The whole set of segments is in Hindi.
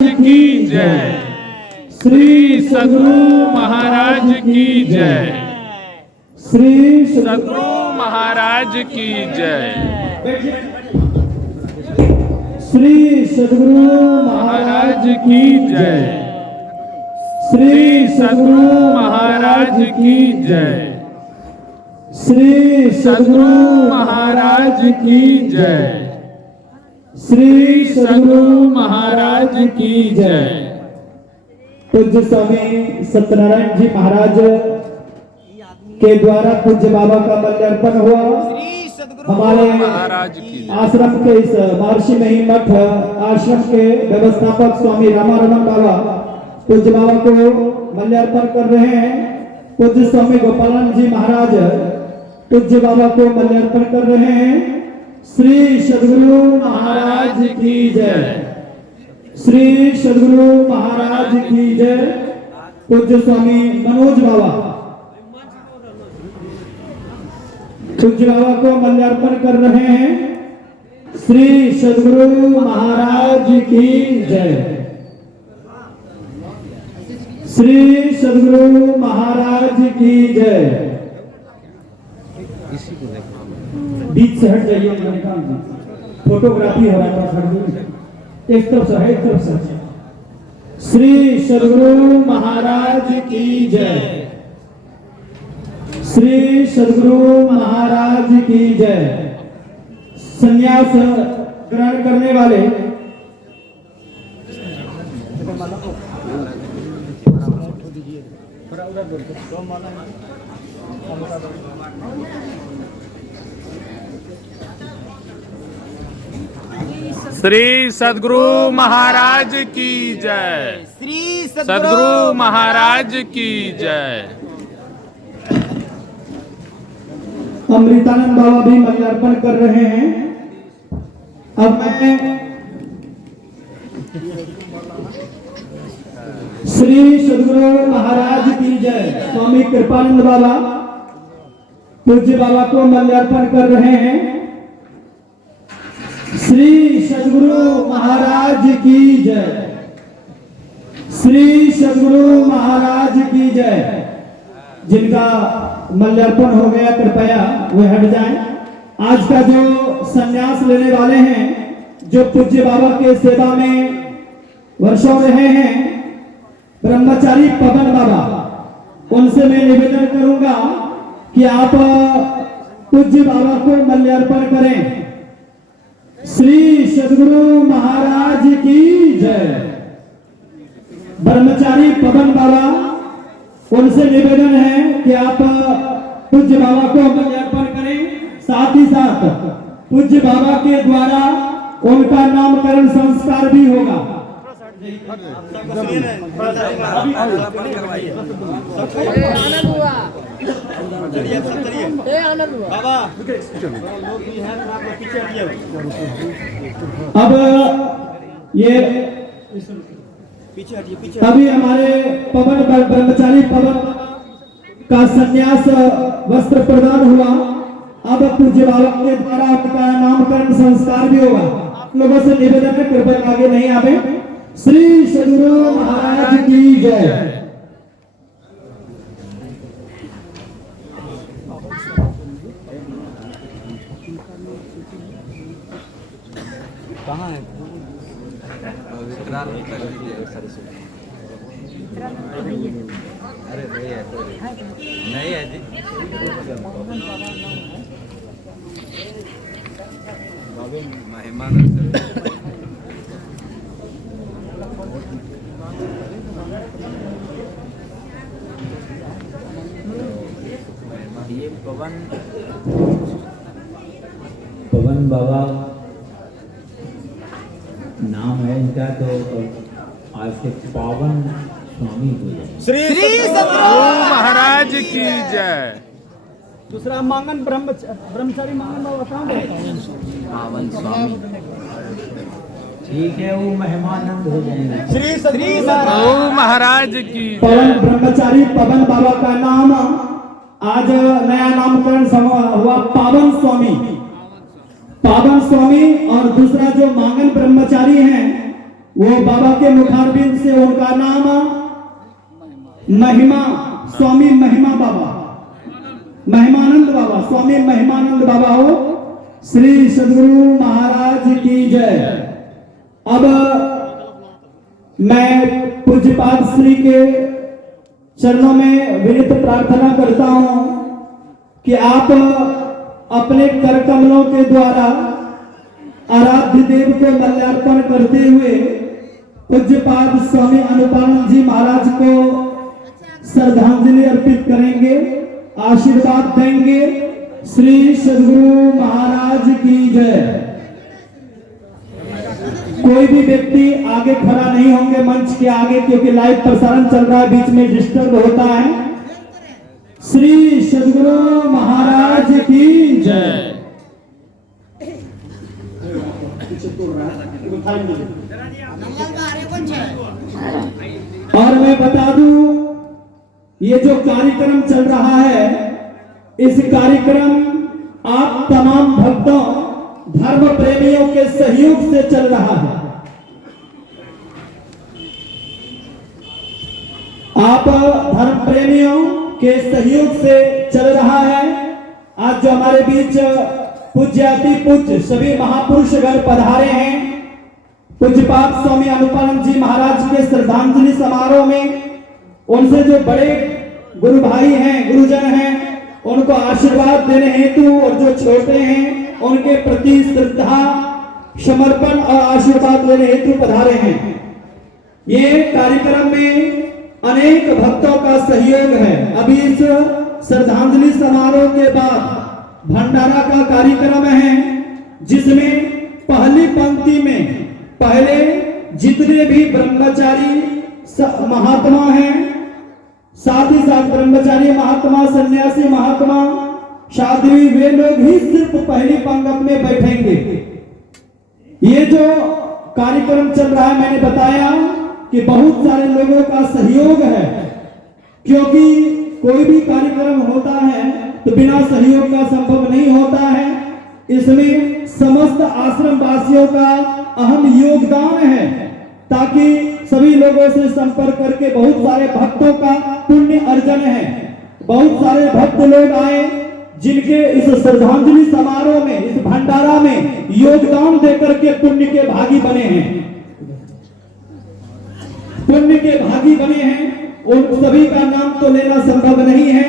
की जय। श्री सद्गुरु महाराज की जय। श्री सद्गुरु महाराज की जय। श्री सद्गुरु महाराज की जय। श्री सद्गुरु महाराज की जय। श्री सद्गुरु महाराज की जय। श्री सद्गुरु महाराज की जय। पूज्य स्वामी सत्यनारायण जी महाराज के द्वारा पूज्य बाबा का माल्यार्पण हुआ। हमारे महाराज की जय। आश्रम के इस महर्षि मही मठ आश्रम के व्यवस्थापक स्वामी रामारमण बाबा पूज्य बाबा को माल्यार्पण कर रहे हैं। पूज्य स्वामी गोपालानंद जी महाराज पूज्य बाबा को माल्यार्पण कर रहे हैं। श्री सद्गुरु महाराज की जय। श्री सद्गुरु महाराज की जय। पूज्य स्वामी मनोज बाबा पूज्य बाबा को माल्यार्पण कर रहे हैं। श्री सद्गुरु महाराज की जय। श्री सद्गुरु महाराज की जय। बीच से हट जाइए, फोटोग्राफी हो रहा था, एक तरफ से है, एक तरफ से। श्री सद्गुरु महाराज की जय। श्री सद्गुरु महाराज की जय। संन्यास ग्रहण करने वाले श्री सद्गुरु महाराज की जय। श्री सद्गुरु महाराज की जय। अमृतानंद बाबा भी माल्यार्पण कर रहे हैं। अब मैं श्री सद्गुरु महाराज की जय स्वामी कृपानंद बाबा पूज्य बाबा को माल्यार्पण कर रहे हैं। श्री सद्गुरु महाराज की जय। श्री सद्गुरु महाराज की जय। जिनका माल्यार्पण हो गया कृपया वे हट जाएं। आज का जो संन्यास लेने वाले हैं, जो पूज्य बाबा के सेवा में वर्षों रहे हैं, ब्रह्मचारी पवन बाबा, उनसे मैं निवेदन करूंगा कि आप पूज्य बाबा को माल्यार्पण करें। श्री सद्गुरु महाराज की जय। ब्रह्मचारी पवन बाबा, उनसे निवेदन है कि आप पूज्य बाबा को माल्यार्पण करें। साथ ही साथ पूज्य बाबा के द्वारा उनका नामकरण संस्कार भी होगा। अब ये अभी हमारे पवन ब्रह्मचारी पवन का संन्यास वस्त्र प्रदान हुआ। अब पूज्य बाबा के द्वारा उनका नामकरण संस्कार भी होगा। आप लोगों से निवेदन है कृपया आगे नहीं आवे। श्री सद्गुरु महाराज की जय। कहाँ है? अरे नहीं है जी। मेहमान ये पवन बाबा नाम है इनका, तो आज से पावन स्वामी हो जाए। श्री सद्गुरु महाराज की जय। दूसरा मांगन ब्रह्मचारी मांगन बाबा पावन स्वामी। ठीक है, वो मेहमानंद हो जाएंगे। श्री सद्गुरु महाराज की पवन जय। ब्रह्मचारी पवन बाबा का नाम आज नया नामकरण हुआ पावन स्वामी। पावन स्वामी और दूसरा जो मांगन ब्रह्मचारी हैं वो बाबा के मुखारबिंद से उनका नाम महिमा स्वामी महिमा बाबा, महिमानंद बाबा, स्वामी महिमानंद बाबा हो। श्री सद्गुरु महाराज की जय। अब मैं पूज्यपाद श्री के चरणों में विनीत प्रार्थना करता हूं कि आप अपने कर कमलों के द्वारा आराध्य देव को मल्यार्पण करते हुए पूज्यपाद स्वामी अनुपानंद जी महाराज को श्रद्धांजलि अर्पित करेंगे, आशीर्वाद देंगे। श्री सद्गुरु महाराज की जय। कोई भी व्यक्ति आगे खड़ा नहीं होंगे मंच के आगे, क्योंकि लाइव प्रसारण चल रहा है, बीच में डिस्टर्ब होता है। श्री सद्गुरु महाराज की जय। और मैं बता दूं, ये जो कार्यक्रम चल रहा है, इस कार्यक्रम आप तमाम भक्तों, धर्म प्रेमियों के सहयोग से चल रहा है। आप धर्म प्रेमियों के सहयोग से चल रहा है। आज जो हमारे बीच पूज्याति पूज्य सभी महापुरुषगण पधारे हैं, पूज्यपाद स्वामी अनुपानंद जी महाराज के श्रद्धांजलि समारोह में उनसे जो बड़े गुरु भाई हैं, गुरुजन हैं, उनको आशीर्वाद देने हेतु, और जो छोटे हैं उनके प्रति श्रद्धा, समर्पण और आशीर्वाद देने हेतु पधारे हैं। ये कार्यक्रम में अनेक भक्तों का सहयोग है। अभी इस श्रद्धांजलि समारोह के बाद भंडारा का कार्यक्रम है, जिसमें पहली पंक्ति में पहले जितने भी ब्रह्मचारी महात्मा हैं, साथ ही साथ ब्रह्मचारी महात्मा, सन्यासी महात्मा, साध्वी, वे लोग ही सिर्फ पहली पंक्ति में बैठेंगे। ये जो कार्यक्रम चल रहा है, मैंने बताया कि बहुत सारे लोगों का सहयोग है, क्योंकि कोई भी कार्यक्रम होता है तो बिना सहयोग का संभव नहीं होता है। इसमें समस्त आश्रम वासियों का अहम योगदान है, ताकि सभी लोगों से संपर्क करके बहुत सारे भक्तों का पुण्य अर्जन है। बहुत सारे भक्त लोग आए जिनके इस श्रद्धांजलि समारोह में, इस भंडारा में योगदान देकर के पुण्य के भागी बने हैं, पुण्य के भागी बने हैं। उन सभी का नाम तो लेना संभव नहीं है,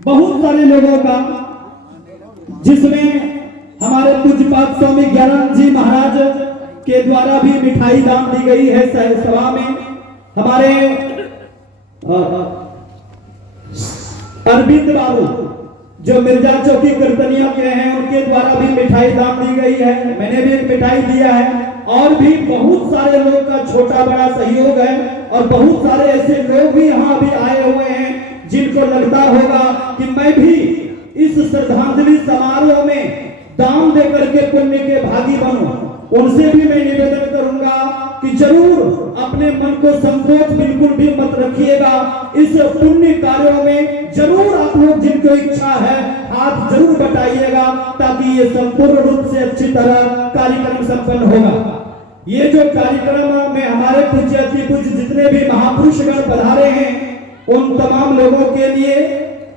बहुत सारे लोगों का, जिसमें हमारे पूज्यपाद स्वामी ज्ञानानंद जी महाराज के द्वारा भी मिठाई दान दी गई है सभा में। हमारे अरविंद बाबू जो मिर्जा चौकी कीर्तनिया के हैं, उनके द्वारा भी मिठाई दान दी गई है। मैंने भी एक मिठाई दिया है, और भी बहुत सारे लोग का छोटा बड़ा सहयोग है। और बहुत सारे ऐसे लोग भी यहाँ भी आए हुए हैं जिनको लगता होगा कि मैं भी इस श्रद्धांजलि समारोह में दान देकर के पुण्य के भागी बनूं। उनसे भी मैं निवेदन करूंगा कि जरूर अपने मन को संकोच बिल्कुल भी मत रखिएगा। इस पुण्य कार्यों में जरूर आप लोग जिनको इच्छा है हाथ जरूर बटाइएगा, ताकि ये संपूर्ण रूप से अच्छी तरह कार्यक्रम संपन्न होगा। ये जो कार्यक्रम में हमारे पूज्याति पूज्य जितने भी महापुरुषगण पधारे हैं, उन तमाम लोगों के लिए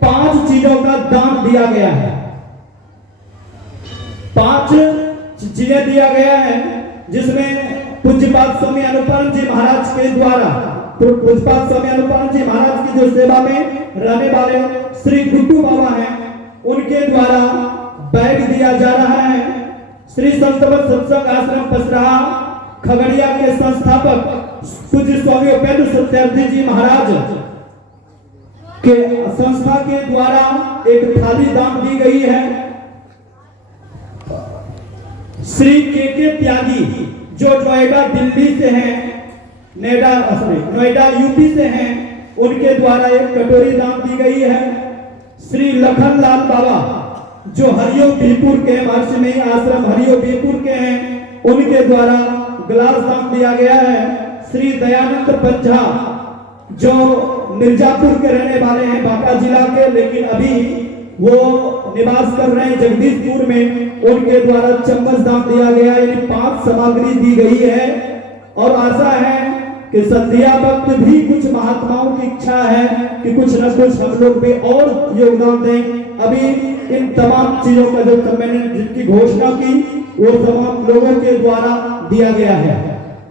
5 चीजों का दान दिया गया है। 5 चीजें दिया गया है, जिसमें पूज्यपाद स्वामी अनुपानंद जी महाराज के द्वारा, पूज्यपाद स्वामी अनुपानंद जी महाराज की जो सेवा में रहने वाले श्री गुड्डू बाबा हैं, उनके द्वारा बैग दिया जा रहा है। श्री संतवत सत्संग आश्रम पसराहा खगड़िया के संस्थापक पूज्य स्वामी उपेंद्र सत्यार्थी जी महाराज के संस्था के द्वारा एक थाली दान दी गई है। श्री के त्यागी जो नोएडा दिल्ली से हैं, नोएडा यूपी से हैं, उनके द्वारा एक कटोरी दान दी गई है। श्री लखनलाल बाबा जो हरियो बीरपुर के, महर्षि में आश्रम हरियो बीरपुर के हैं, उनके द्वारा गिलास दान दिया गया है। श्री दयानंद पंझा जो मिर्जापुर के रहने वाले हैं, बांका जिला के, लेकिन अभी वो निवास कर रहे हैं जगदीशपुर में, उनके द्वारा चम्मच दान दिया गया। यानी 5 सामग्री दी गई है। और आशा है कि संध्या वक्त भी कुछ महात्माओं की इच्छा है कि कुछ न कुछ हम लोग भी और योगदान दें। अभी इन तमाम चीजों का जो मैंने जिनकी घोषणा की वो तमाम लोगों के द्वारा दिया गया है।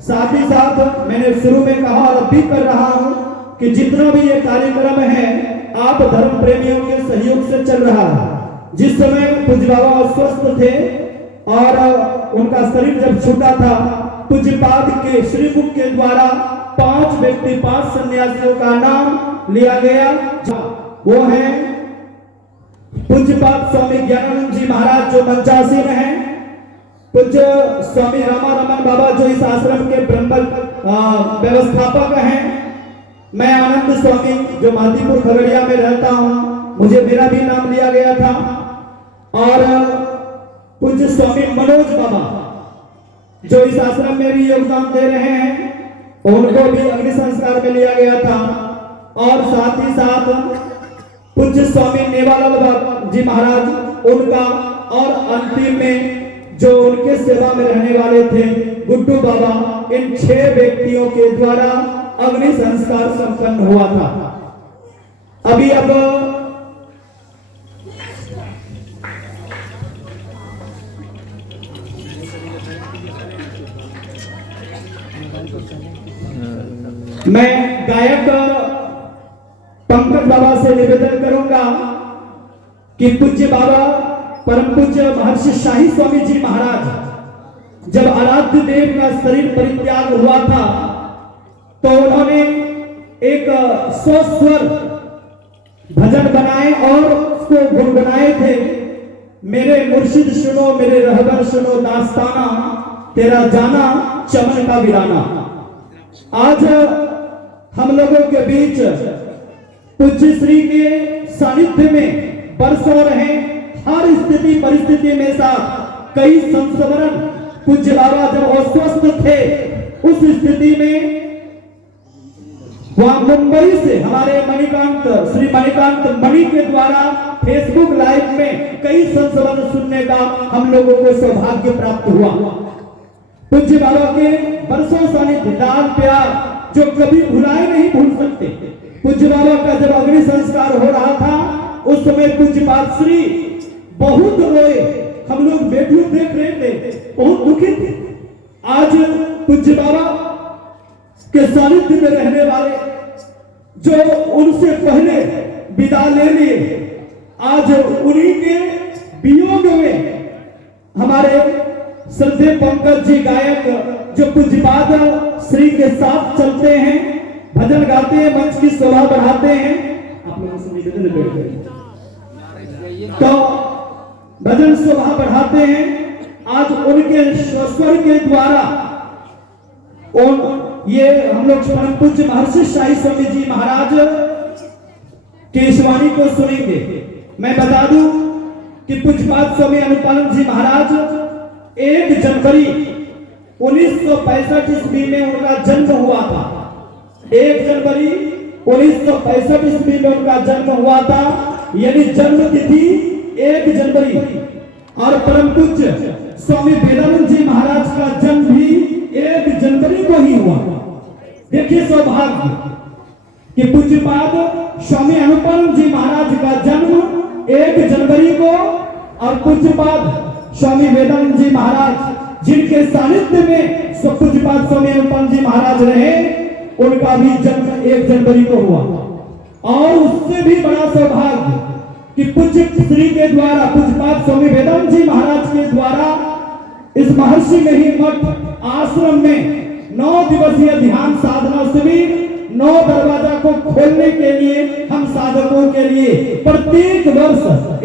साथ ही साथ मैंने शुरू में कहा और अब भी कर रहा हूं कि जितना भी ये कार्यक्रम है आप धर्म प्रेमियों के सहयोग से चल रहा है। जिस समय पूज्य बाबा अस्वस्थ थे और उनका शरीर जब छूटा था, पूज्यपाद के श्रीमुख के द्वारा 5 व्यक्ति 5 सन्यासियों का नाम लिया गया। वो है पूज्यपाद स्वामी ज्ञानानंद जी महाराज जो मंचासीन हैं, पूज्य स्वामी रामारमण बाबा जो इस आश्रम के ब्रह्म व्यवस्थापक हैं, मैं आनंद स्वामी जो मादीपुर खगड़िया में रहता हूं, मुझे मेरा भी नाम लिया गया था, और पूज्य स्वामी मनोज बाबा जो इस आश्रम में भी योगदान दे रहे हैं, उनको भी अग्नि संस्कार में लिया गया था। और साथ ही साथ पूज्य स्वामी नेवालाल जी महाराज उनका, और अंतिम में जो उनके सेवा में रहने वाले थे गुड्डू बाबा, इन 6 व्यक्तियों के द्वारा अग्नि संस्कार संपन्न हुआ था। अभी अब मैं गायक पंकज बाबा से निवेदन करूंगा कि पूज्य बाबा परम पूज्य महर्षि शाही स्वामी जी महाराज जब आराध्य देव का शरीर परित्याग हुआ था तो उन्होंने एक स्वस्वर भजन बनाए और उसको गुनगुनाए थे। मेरे मुर्शिद सुनो मेरे रहबर सुनो दास्ताना, तेरा जाना चमन का वीराना। आज हम लोगों के बीच पूज्य श्री के सानिध्य में बरसों रहे, हर स्थिति परिस्थिति में साथ कई संस्मरण पूज्य बाबा जब अस्वस्थ थे उस स्थिति में वहां मुंबई से हमारे मणिकांत श्री मणिकांत मणि के द्वारा फेसबुक लाइव में कई संस्मरण सुनने का हम लोगों को सौभाग्य प्राप्त हुआ। पूज्य बाबा के बरसों सानिध्य लाल प्यार जो कभी भुलाए नहीं भूल सकते। पूज्य बाबा का जब अग्नि संस्कार हो रहा था उस समय पूज्यपाद श्री बहुत रोए, हम लोग वीडियो देख रहे थे, बहुत दुखी थे। आज पूज्य बाबा के सानिध्य में रहने वाले जो उनसे पहले विदा ले लिए, आज उन्हीं के वियोग में हमारे श्रद्धेय पंकज जी गायक जो पूज्यपाद श्री के साथ चलते हैं, भजन गाते हैं, मंच की शोभा बढ़ाते हैं। आप लोगों से निवेदन तो भजन शोभा बढ़ाते हैं। आज उनके स्वर के द्वारा ये हम लोग परम पूज्य महर्षि शाही स्वामी जी महाराज की इस वाणी को सुनेंगे। मैं बता दूं कि पूज्यपाद स्वामी अनुपानंद जी महाराज 1 जनवरी 1965 ईस्वी में उनका जन्म हुआ था। 1 जनवरी 1965 ईस्वी में उनका जन्म हुआ था, यानी जन्म तिथि 1 जनवरी। और परम पूज्य स्वामी वेदानंद जी महाराज का जन्म भी 1 जनवरी को ही हुआ। देखिए सौभाग्य कि पूज्यपाद स्वामी अनुपानंद जी महाराज का जन्म 1 जनवरी को, और पूज्यपाद स्वामी वेदानंद जी महाराज जिनके सानिध्य में पूज्यपाद स्वामी अनुपानंद जी महाराज रहे, उनका भी जन्म 1 जनवरी को हुआ। और उससे भी बड़ा सौभाग्य कि पूज्य श्री के द्वारा पूज्यपाद स्वामी वेदांत जी महाराज के द्वारा इस महर्षि मही मठ आश्रम में 9 दिवसीय ध्यान साधना शिविर 9 दरवाजा को खोलने के लिए हम साधकों के लिए प्रत्येक वर्ष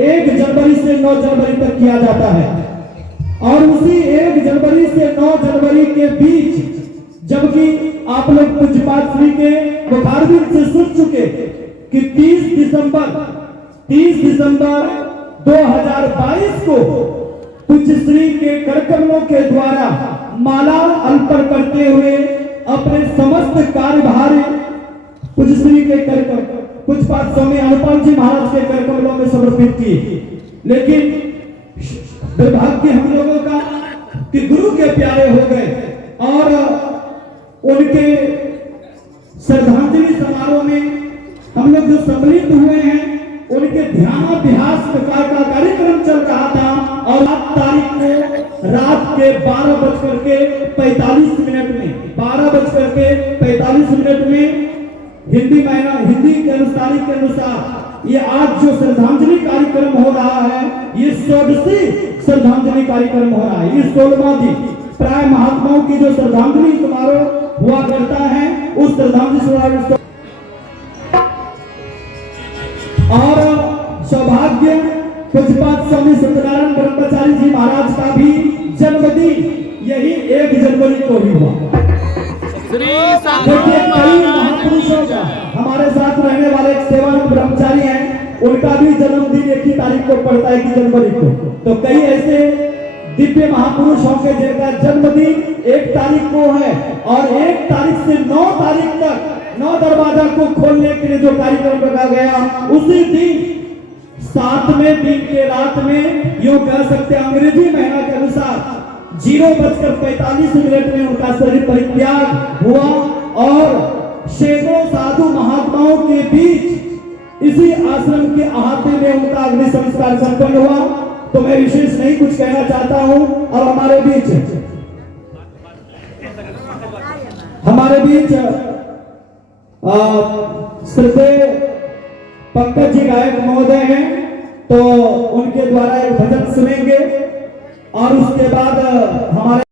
1 जनवरी से 9 जनवरी तक किया जाता है। और उसी 1 जनवरी से 9 जनवरी के बीच जबकि आप लोग पूज्यपाद श्री के मुखारबिंद से सुन चुके कि 30 दिसंबर 2022 को पूज्य श्री के करकमलों के द्वारा माला अर्पण करते हुए अपने समस्त कार्यभार पूज्य श्री के पूज्यपाद स्वामी अनुपाल जी महाराज के करकमलों में समर्पित किए। लेकिन दुर्भाग्य हम लोगों का कि गुरु के प्यारे हो गए और उनके श्रद्धांजलि समारोह में हम लोग जो सम्मिलित हुए हैं, उनके ध्यानाभ्यास प्रकार का कार्यक्रम चल रहा था। और 8 तारीख को रात के 12:45 में 12:45 में हिंदी के अनुसार ये आज जो श्रद्धांजलि कार्यक्रम हो रहा है, ये 16वीं श्रद्धांजलि कार्यक्रम हो रहा है। ये 16वां दिन प्राय महात्माओं की जो श्रद्धांजलि समारोह हुआ करता है, उस श्रद्धांजलि समारोह और सौभाग्य पूज्यपाद स्वामी सत्यनारायण ब्रह्मचारी जी महाराज का भी जन्मदिन यही 1 जनवरी को ही हुआ। श्री देखिए, कई महापुरुषों का हमारे साथ रहने वाले एक सेवारत ब्रह्मचारी हैं, उनका भी जन्मदिन 1 ही तारीख को पड़ता है कि जनवरी को। तो कई ऐसे दिव्य महापुरुष होंगे जिनका जन्मदिन 1 तारीख को है। और 1 तारीख से 9 तारीख तक 9 दरवाजा को खोलने के लिए जो कार्यक्रम रखा गया, उसी दिन 7वें दिन के रात में, यूं कह सकते हैं अंग्रेजी महीना के अनुसार 0:45 में उनका शरीर परित्याग हुआ। और सैकड़ों साधु महात्माओं के बीच इसी आश्रम के अहाते में उनका अग्नि संस्कार संपन्न हुआ। तो मैं विशेष नहीं कुछ कहना चाहता हूं। और हमारे बीच श्रद्धेय पंकज जी गायक महोदय हैं, तो उनके द्वारा एक भजन सुनेंगे और उसके बाद हमारे